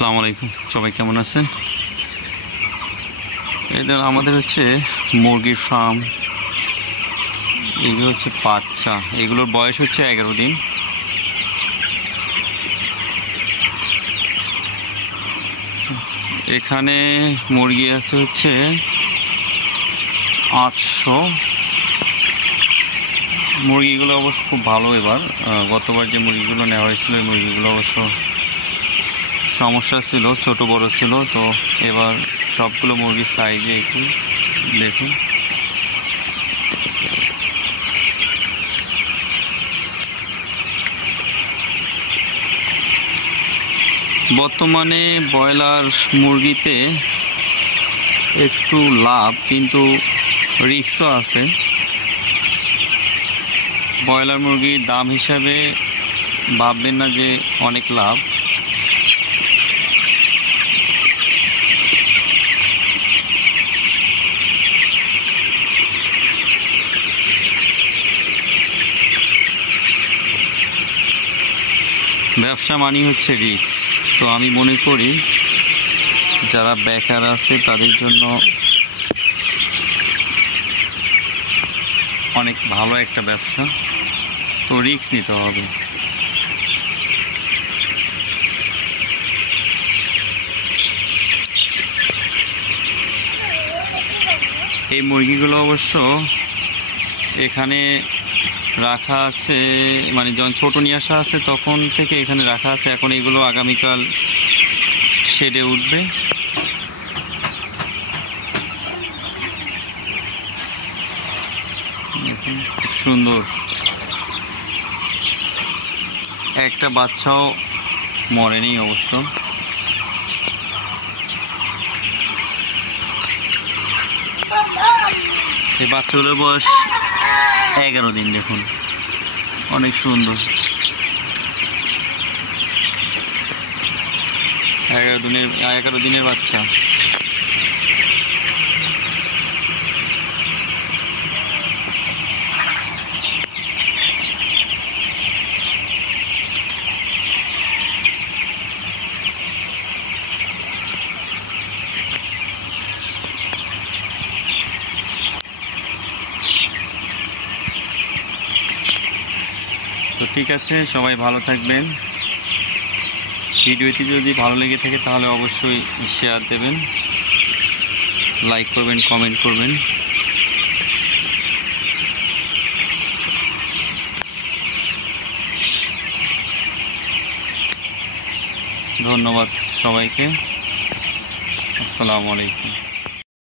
আসসালামু আলাইকুম, সবাই কেমন আছেন? এদের আমাদের হচ্ছে মুরগির ফার্ম। এগুলো হচ্ছে বাচ্চা, এগুলোর বয়স হচ্ছে 11 দিন। এখানে মুরগি আছে হচ্ছে 800। মুরগিগুলো অবশ্য খুব ভালো। এবার গতবার যে মুরগিগুলো নেওয়া হয়েছিল এই মুরগিগুলো অবশ্য সমস্যা ছিল, ছোট বড় ছিল। তো এবার সবগুলো মুরগির সাইজে একটু দেখুন। বর্তমানে ব্রয়লার মুরগিতে একটু লাভ, কিন্তু রিস্কও আছে। ব্রয়লার মুরগির দাম হিসাবে ভাববেন না যে অনেক লাভ। ব্যবসা মানেই হচ্ছে রিস্ক। তো আমি মনে করি যারা বেকার আছে তাদের জন্য অনেক ভালো একটা ব্যবসা। তো রিস্ক নিতে হবে। এই মুরগিগুলো অবশ্য এখানে রাখা আছে, মানে যখন ছোট নিয়ে আসা আছে তখন থেকে এখানে রাখা আছে। এখন এগুলো আগামীকাল শেডে উঠবে। খুব সুন্দর, একটা বাচ্চাও মরেনি অবশ্য। এই বাচ্চাগুলোর বয়স 11 দিন। দেখুন, অনেক সুন্দর। 11 দিনের বাচ্চা। তো ঠিক আছে, সবাই ভালো থাকবেন। ভিডিওটি যদি ভালো লেগে থাকে তাহলে অবশ্যই শেয়ার দেবেন, লাইক করবেন, কমেন্ট করবেন। ধন্যবাদ সবাইকে। আসসালামু আলাইকুম।